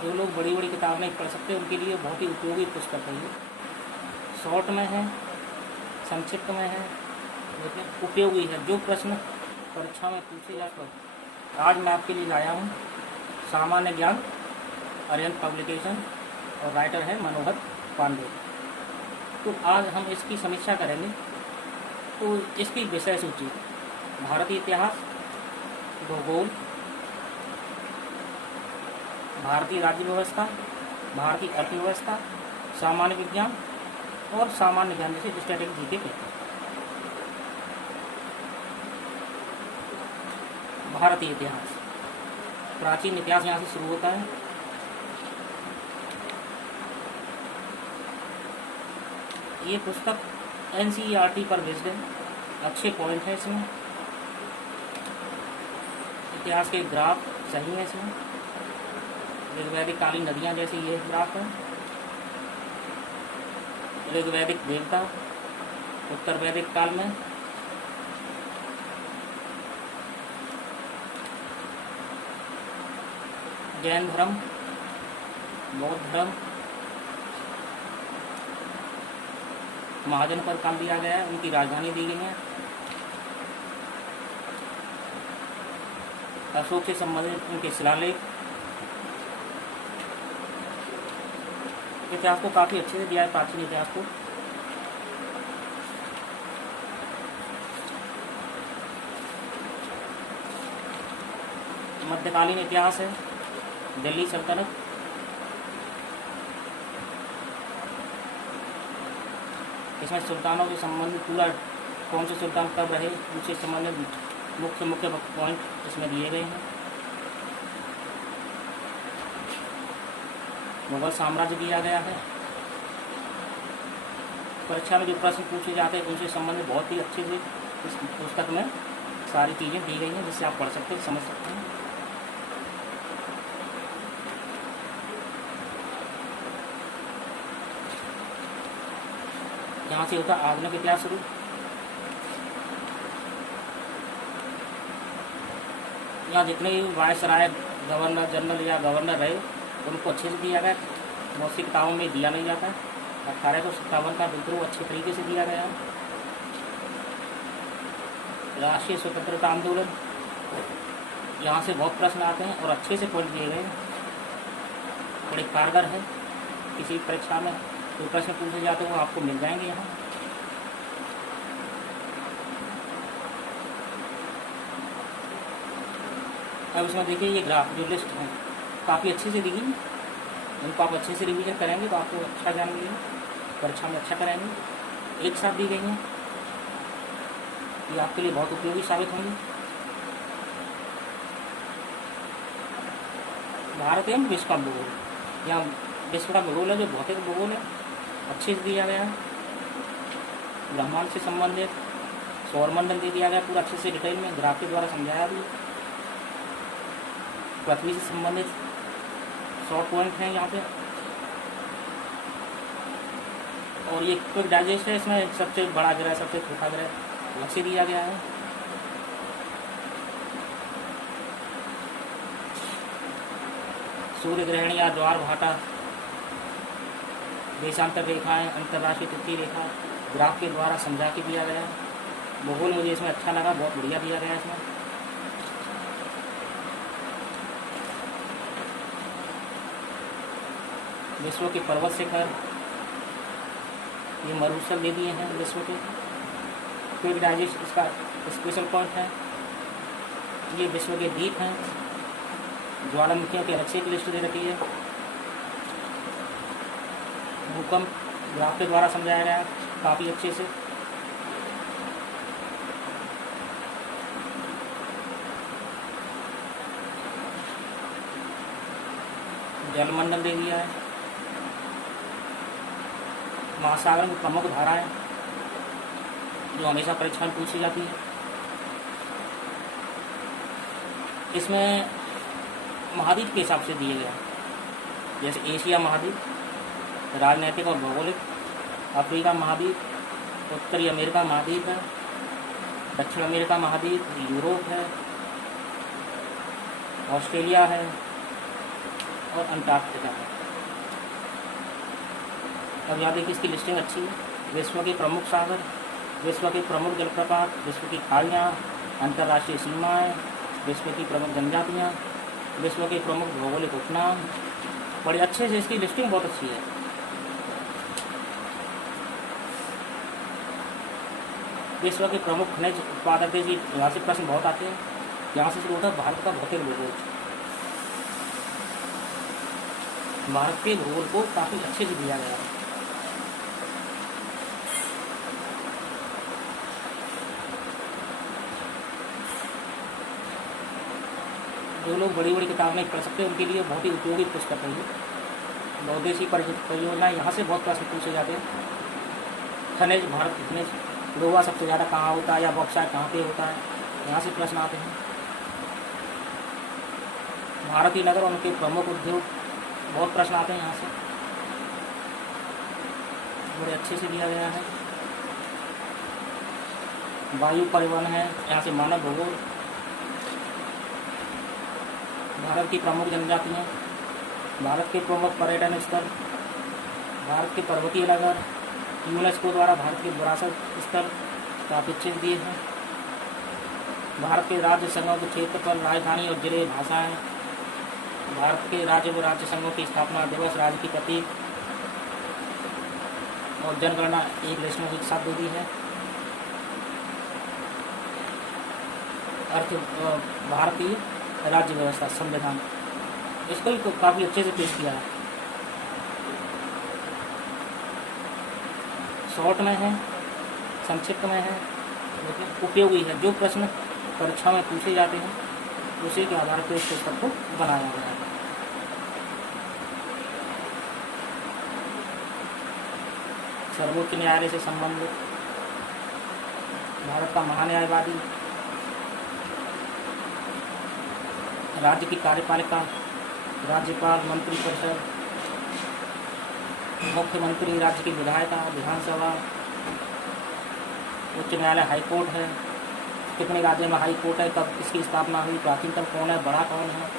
जो लोग बड़ी बड़ी किताब नहीं पढ़ सकते उनके लिए बहुत ही उपयोगी पुस्तक है ये। शॉर्ट में है, संक्षिप्त में है, लेकिन उपयोगी है। जो प्रश्न परीक्षा में पूछे जाते हैं आज मैं आपके लिए लाया हूँ। सामान्य ज्ञान, अरिहंत पब्लिकेशन, और राइटर है मनोहर पांडे। तो आज हम इसकी समीक्षा करेंगे। तो इसकी विषय सूची: भारतीय इतिहास, भूगोल, भारतीय राज्य व्यवस्था, भारतीय अर्थव्यवस्था, सामान्य विज्ञान और सामान्य ज्ञान जैसे स्टैटिक जीके कहते हैं। भारतीय इतिहास, प्राचीन इतिहास यहाँ से शुरू होता है। ये पुस्तक NCERT पर बेस्ड है। अच्छे पॉइंट है इसमें। इतिहास के ग्राफ सही है इसमें। ऋग्वैदिक कालीन नदियाँ जैसे ये ग्राफ है। ऋग्वैदिक देवता, उत्तर वैदिक काल में जैन धर्म, बौद्ध धर्म, महाजन पर काम दिया गया है, उनकी राजधानी दी गई है। अशोक से संबंधित उनके शिलालेख। इतिहास को काफ़ी अच्छे से दिया है, प्राचीन इतिहास को। मध्यकालीन इतिहास है, दिल्ली सल्तनत, इसमें सुल्तानों के संबंधित पूरा कौन से सुल्तान कब रहे उनसे संबंधित मुख्य पॉइंट इसमें दिए गए हैं। मुगल साम्राज्य दिया गया है। परीक्षा में जो प्रश्न पूछे जाते हैं उनसे संबंधित बहुत ही अच्छे से इस पुस्तक में सारी चीज़ें दी गई हैं, जिससे आप पढ़ सकते हैं, समझ सकते हैं। यहाँ से होता आधुनिक इतिहास शुरू। यहाँ जितने भी वायसराय, गवर्नर जनरल या गवर्नर रहे उनको अच्छे से दिया गया। बहुत सी किताबों में दिया नहीं जाता। 1857 का विद्रोह अच्छे तरीके से दिया गया। राष्ट्रीय स्वतंत्रता आंदोलन, यहाँ से बहुत प्रश्न आते हैं और अच्छे से पॉइंट दिए गए हैं। बड़े कारगर है। किसी परीक्षा में जो प्रश्न पूछे जाते हैं वो आपको मिल जाएंगे यहाँ। अब इसमें देखिए ये ग्राफ जो लिस्ट है काफ़ी अच्छे से दिखी। उनको आप अच्छे से रिवीजन करेंगे तो आपको अच्छा ज्ञान मिलेगा, परीक्षा में अच्छा करेंगे। एक साथ दी गई हैं, ये आपके लिए बहुत उपयोगी साबित होंगी। भारत एवं विश्व का भूगोल, यहाँ विश्व का भूगोल है जो भौतिक भूगोल है, अच्छे से दिया गया है। ब्रह्मांड से संबंधित सौरमंडल दे दिया गया पूरा अच्छे से डिटेल में ग्राफ के द्वारा समझाया भी। पृथ्वी से संबंधित शॉर्ट पॉइंट हैं यहाँ पे। और ये क्विक डाइजेस्ट है, इसमें सबसे बड़ा ग्रह सबसे छोटा ग्रह अलग से दिया गया है। सूर्य ग्रहण या ज्वार भाटा, देशांतर रेखाएं, अंतर्राष्ट्रीय तिथि रेखा ग्राफ के द्वारा समझा के दिया गया है। भूगोल मुझे इसमें अच्छा लगा, बहुत बढ़िया दिया गया है इसमें। विश्व के पर्वत शिखर, ये मरुस्थल दे दिए हैं विश्व के। क्विक डाइजेस्ट इसका स्पेशल पॉइंट है। ये विश्व के द्वीप हैं। ज्वालामुखियों के अलग से एक लिस्ट दे रखी है। भूकंप ग्राफ के द्वारा समझाया गया काफ़ी अच्छे से। जलमंडल दे दिया है। महासागर में प्रमुख धाराएं जो हमेशा परीक्षा में पूछी जाती है। इसमें महाद्वीप के हिसाब से दिए गए हैं, जैसे एशिया महाद्वीप, राजनैतिक और भौगोलिक, अफ्रीका महाद्वीप, उत्तरी अमेरिका महाद्वीप है, दक्षिण अमेरिका महाद्वीप, यूरोप है, ऑस्ट्रेलिया है और अंटार्कटिका है। अब यहाँ देखिए इसकी लिस्टिंग अच्छी है। विश्व के प्रमुख सागर, विश्व के प्रमुख जलप्रपात, विश्व की खाड़ियाँ, अंतर्राष्ट्रीय सीमाएँ, विश्व की प्रमुख जनजातियाँ, विश्व के प्रमुख भौगोलिक उपनाम। बड़े अच्छे से इसकी लिस्टिंग बहुत अच्छी है। विश्व के प्रमुख खनिज उत्पादक देश, यहाँ से प्रश्न बहुत आते हैं। यहाँ से शुरू होता है भारत का भौतिक भूगोल। भारत के भूगोल को काफ़ी अच्छे से दिया गया है। जो लोग बड़ी बड़ी किताब नहीं पढ़ सकते उनके लिए बहुत ही उपयोगी पुस्तक है ये। बहुउद्देशीय परियोजना, यहाँ से बहुत प्रश्न पूछे जाते हैं। खनिज, भारत के खनिज, लोहा सबसे ज़्यादा कहाँ होता है या बॉक्साइट कहाँ पे होता है, यहाँ से प्रश्न आते हैं। भारतीय नगर और उनके प्रमुख उद्योग, बहुत प्रश्न आते हैं यहाँ से, बड़े अच्छे से दिया गया है। वायु परिवहन है, यहाँ से मानव भूगोल, भारत की प्रमुख जनजातियाँ, भारत के प्रमुख पर्यटन स्थल, भारत के पर्वतीय नगर, यूनेस्को द्वारा भारत के विरासत स्थल काफ़ी अच्छे दिए हैं। भारत के राज्य संघों के क्षेत्रफल, राजधानी और जिले, भाषाएं, भारत के राज्य व राज्य संघों की स्थापना दिवस, राज्य की प्रतीक और जनगणना एक लिस्ट में एक साथ दे दी है। अर्थ भारतीय राज्य व्यवस्था, संविधान, इसको भी काफ़ी अच्छे से पेश किया है। शॉर्ट में है, संक्षिप्त में है, लेकिन उपयोगी है। जो प्रश्न परीक्षा में पूछे जाते हैं उसी के आधार पर इस पुस्तक को बनाया गया है। सर्वोच्च न्यायालय से संबंधित, भारत का महान्यायवादी, राज्य की कार्यपालिका, राज्यपाल, मंत्रिपरिषद, मुख्यमंत्री, राज्य की विधायिका, विधानसभा, उच्च न्यायालय, हाईकोर्ट है, कितने राज्यों में हाईकोर्ट है, कब इसकी स्थापना हुई, प्राचीनतम कौन है, बड़ा कौन है,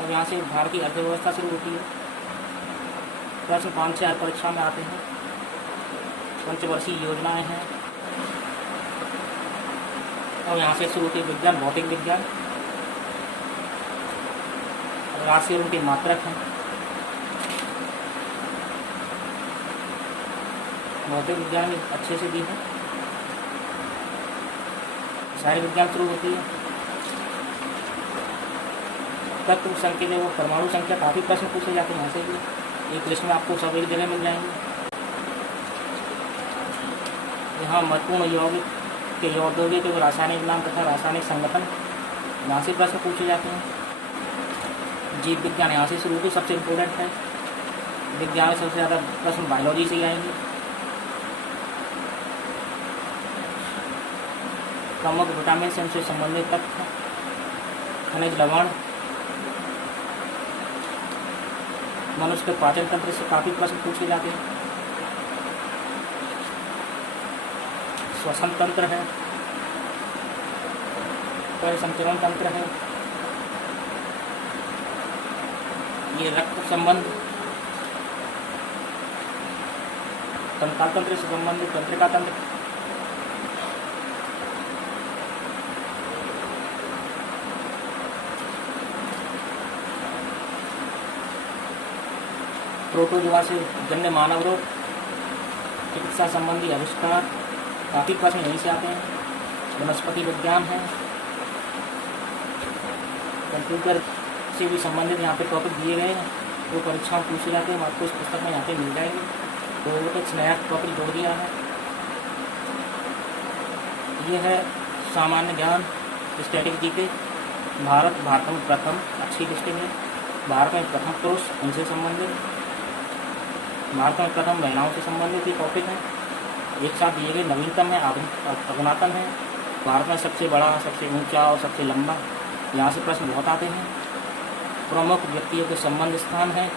और यहाँ से भारतीय अर्थव्यवस्था शुरू होती है। प्रश्न 5 से परीक्षा में आते हैं। पंचवर्षीय योजनाएं हैं और यहाँ से शुरू होती है विज्ञान, भौतिक विज्ञान, राशि और उनके मात्रक हैं। भौतिक विज्ञान अच्छे से दी है। शारीरिक विज्ञान शुरू होती है। तत्व संख्या में वो परमाणु संख्या, काफ़ी प्रश्न पूछे जाते हैं यहाँ से भी। एक लिस्ट में आपको सब एक जगह मिल जाएंगे। यहाँ महत्वपूर्ण यौगिक के औद्योगिक और रासायनिक नाम तथा रासायनिक संगठन, यहाँ से प्रश्न पूछे जाते हैं। जीव विज्ञान यहाँ से शुरू होकर सबसे इम्पोर्टेंट है। विज्ञान में सबसे ज़्यादा प्रश्न बायोलॉजी से ही आएंगे। प्रमुख विटामिन से उनसे संबंधित तथ्य, खनिज लवण, मनुष्य के पाचन तंत्र से काफ़ी प्रश्न पूछे जाते हैं। श्वसन तंत्र है, परिसंचरण तंत्र है, ये रक्त संबंध, कंकाल तंत्र से संबंधित तंत्रिका तंत्र, प्रोटोजोआ से जन्य मानव रोग, चिकित्सा संबंधी आविष्कार, काफ़ी प्रश्न यहीं से आते हैं। वनस्पति विज्ञान है, कंप्यूटर से भी संबंधित यहाँ पे टॉपिक दिए गए हैं, वो परीक्षाओं पूछे जाते हैं। आपको इस पुस्तक में यहाँ पे मिल जाएंगे। तो रोबोटिक्स नया टॉपिक जोड़ दिया है। ये है सामान्य ज्ञान, स्टैटिक जीके, भारत में प्रथम, अच्छी लिस्टिंग है। भारत में प्रथम पुरुष, उनसे संबंधित, भारत में प्रथम महिलाओं से संबंधित ये टॉपिक है। एक साथ दिए गए नवीनतम है, अधुनातम है। भारत में सबसे बड़ा, सबसे ऊंचा और सबसे लंबा, यहाँ से प्रश्न बहुत आते हैं। प्रमुख व्यक्तियों के संबंध स्थान है,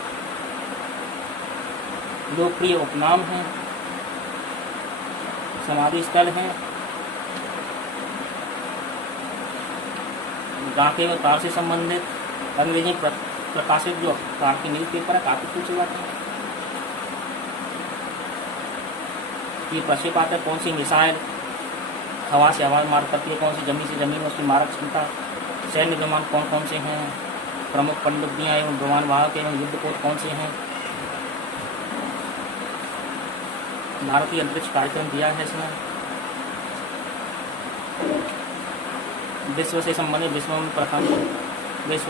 लोकप्रिय उपनाम हैं, समाधि स्थल हैं, डाके में कार से संबंधित अंग्रेजी प्रकाशित जो कार के न्यूज़ पेपर है काफ़ी पूछे जाते हैं। ये प्रक्षेपात है, कौन सी मिसाइल हवा से आवाज़ मार करती है, कौन सी जमीन से जमीन में उसकी मारक क्षमता, सैन्य विमान कौन कौन से हैं, प्रमुख पनडुब्बियाँ एवं विमान वाहक एवं युद्धपोत कौन से हैं, भारतीय अंतरिक्ष कार्यक्रम दिया है इसमें, विश्व से संबंधित विश्व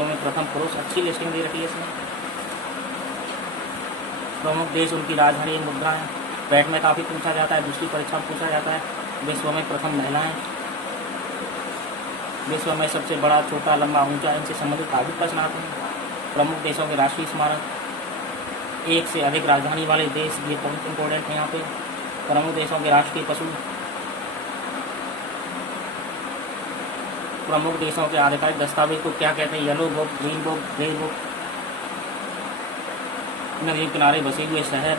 में प्रथम पुरुष, अच्छी लिस्टिंग दे रखी है इसमें। प्रमुख देश, उनकी राजधानी, मुद्राएं, पैट में काफ़ी पूछा जाता है, दूसरी परीक्षा में पूछा जाता है। विश्व में प्रथम महिलाएं, विश्व में सबसे बड़ा, छोटा, लंबा, ऊंचा, इनसे संबंधित काफ़ी प्रश्न आते हैं। प्रमुख देशों के राष्ट्रीय स्मारक, एक से अधिक राजधानी वाले देश, ये बहुत इंपॉर्टेंट है यहाँ पे। प्रमुख देशों के राष्ट्रीय पशु, प्रमुख देशों के आधिकारिक दस्तावेज को क्या कहते हैं, yellow book, green book, red book. नदी किनारे बसे हुए शहर,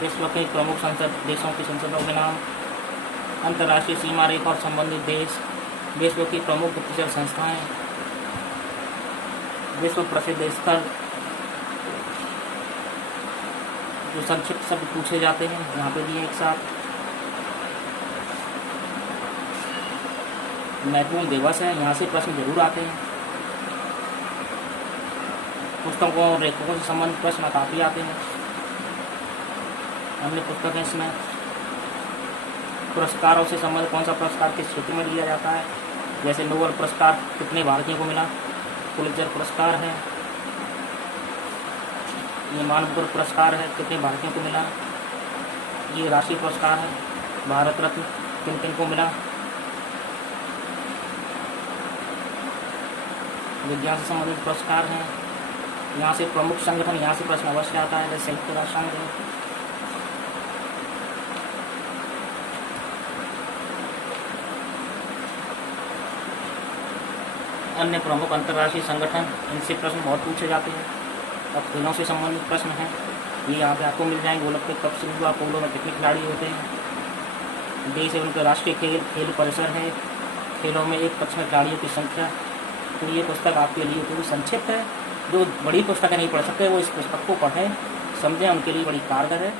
विश्व के प्रमुख देशों की संसदों के नाम, अंतर्राष्ट्रीय सीमा रेखा और संबंधित देश, विश्व की प्रमुख गुप्तचर संस्थाएं, विश्व प्रसिद्ध स्थल, जो संक्षिप्त शब्द पूछे जाते हैं यहाँ पे दिए एक साथ। महत्वपूर्ण दिवस है, यहाँ से प्रश्न जरूर आते हैं। पुस्तकों और लेखकों से संबंधित प्रश्न काफ़ी आते हैं। अन्य पुस्तकें इसमें पुरस्कारों से संबंधित, कौन सा पुरस्कार किस क्षेत्र में लिया जाता है, जैसे नोबेल पुरस्कार कितने भारतीयों को मिला, पुलित्जर पुरस्कार है, ये मानवपुर पुरस्कार है, कितने भारतीयों को मिला, ये राष्ट्रीय पुरस्कार है, भारत रत्न किन किन को मिला, विज्ञान से संबंधित पुरस्कार हैं। यहाँ से प्रमुख संगठन, यहाँ से प्रश्न अवश्य आता है, जैसे संयुक्त राष्ट्र संघ है, अन्य प्रमुख अंतर्राष्ट्रीय संगठन, इनसे प्रश्न बहुत पूछे जाते हैं। और खेलों से संबंधित प्रश्न हैं, ये यहाँ पे आपको मिल जाएंगे। ओलंपिक कब शुरू हुआ, पोलो में कितने खिलाड़ी होते हैं, देश एवं राष्ट्रीय खेल परिसर है, खेलों में एक पक्ष में खिलाड़ियों की संख्या। तो ये पुस्तक आपके लिए थोड़ी संक्षिप्त है, जो बड़ी पुस्तकें नहीं पढ़ सकते वो इस पुस्तक को पढ़ें, समझें, उनके लिए बड़ी कारगर है।